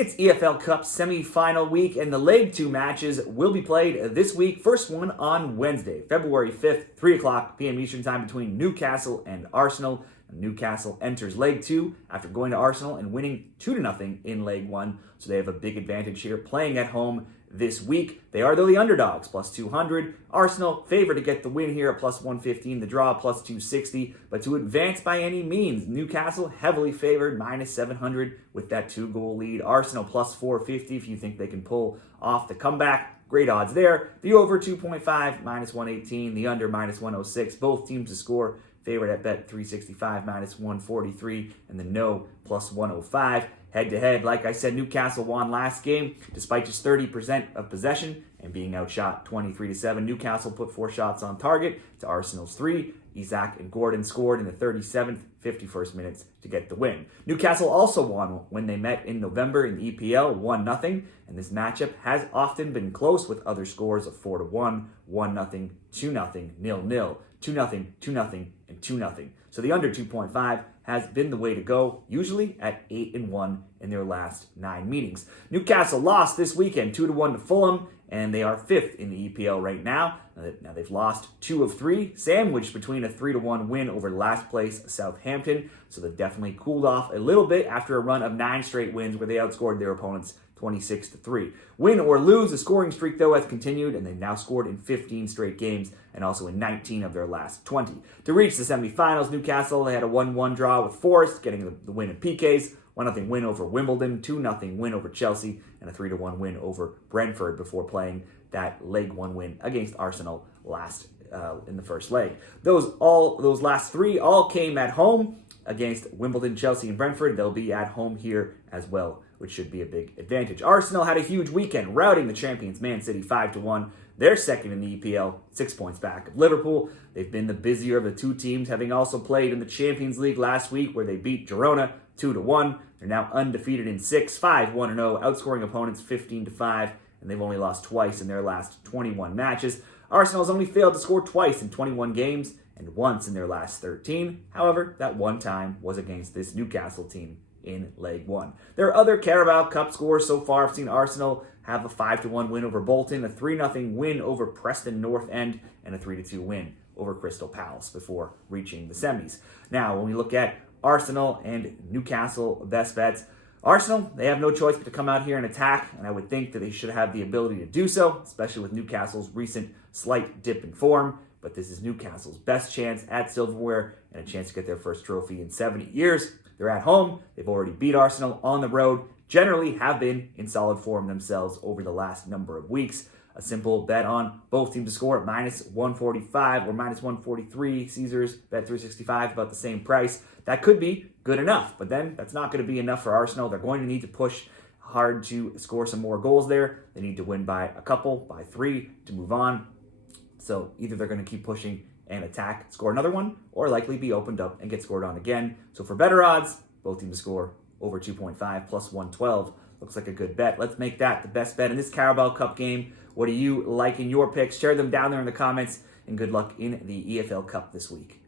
It's EFL Cup Semifinal week, and the League 2 matches will be played this week. First one on Wednesday, February 5th, 3 o'clock p.m. Eastern Time between Newcastle and Arsenal. Newcastle enters League 2 after going to Arsenal and winning 2-0 in League 1, so they have a big advantage here playing at home this week. They are, though, the underdogs, plus 200. Arsenal favored to get the win here at plus 115, the draw plus 260. But to advance by any means, Newcastle heavily favored, minus 700 with that 2-goal lead. Arsenal plus 450 if you think they can pull off the comeback. Great odds there. The over 2.5, minus 118. The under, minus 106. Both teams to score. Favorite at bet 365, minus 143. And the no, plus 105. Head-to-head, like I said, Newcastle won last game despite just 30% of possession and being outshot 23-7. Newcastle put 4 shots on target to Arsenal's 3. Isak and Gordon scored in the 37th, 51st minutes to get the win. Newcastle also won when they met in November in the EPL, 1-0, and this matchup has often been close with other scores of 4-1, 1-0, 2-0, 0-0, 2-0, 2-0, and 2-0. So the under 2.5 has been the way to go, usually at 8-1 in their last 9 meetings. Newcastle lost this weekend 2-1 to Fulham, and they are 5th in the EPL right now. Now they've lost 2 of 3, sandwiched between a 3-1 win over last place Southampton. So they've definitely cooled off a little bit after a run of 9 straight wins where they outscored their opponents 26-3. Win or lose, the scoring streak, though, has continued, and they've now scored in 15 straight games and also in 19 of their last 20. To reach the semifinals, Newcastle, they had a 1-1 draw with Forest, getting the win in PKs, 1-0 win over Wimbledon, 2-0 win over Chelsea, and a 3-1 win over Brentford before playing that League 1 win against Arsenal last in the first leg. Those last 3 all came at home against Wimbledon, Chelsea, and Brentford. They'll be at home here as well, which should be a big advantage. Arsenal had a huge weekend, routing the champions Man City 5-1. They're second in the EPL, 6 points back of Liverpool. They've been the busier of the 2 teams, having also played in the Champions League last week where they beat Girona 2-1. They're now undefeated in 6, 5-1-0, outscoring opponents 15-5, and they've only lost twice in their last 21 matches. Arsenal has only failed to score twice in 21 games and once in their last 13. However, that one time was against this Newcastle team in League 1. There are other Carabao Cup scores so far. I've seen Arsenal have a 5-1 win over Bolton, a 3-0 win over Preston North End, and a 3-2 win over Crystal Palace before reaching the semis. Now, when we look at Arsenal and Newcastle best bets, Arsenal, they have no choice but to come out here and attack, and I would think that they should have the ability to do so, especially with Newcastle's recent slight dip in form. But this is Newcastle's best chance at silverware and a chance to get their first trophy in 70 years. They're at home. They've already beat Arsenal on the road. Generally have been in solid form themselves over the last number of weeks. A simple bet on both teams to score at minus 145 or minus 143. Caesars bet 365, about the same price. That could be good enough, but then that's not going to be enough for Arsenal. They're going to need to push hard to score some more goals there. They need to win by a couple, by 3 to move on. So either they're going to keep pushing and attack, score another one, or likely be opened up and get scored on again. So for better odds, both teams to score over 2.5 plus 112. Looks like a good bet. Let's make that the best bet in this Carabao Cup game. What do you like in your picks? Share them down there in the comments, and good luck in the EFL Cup this week.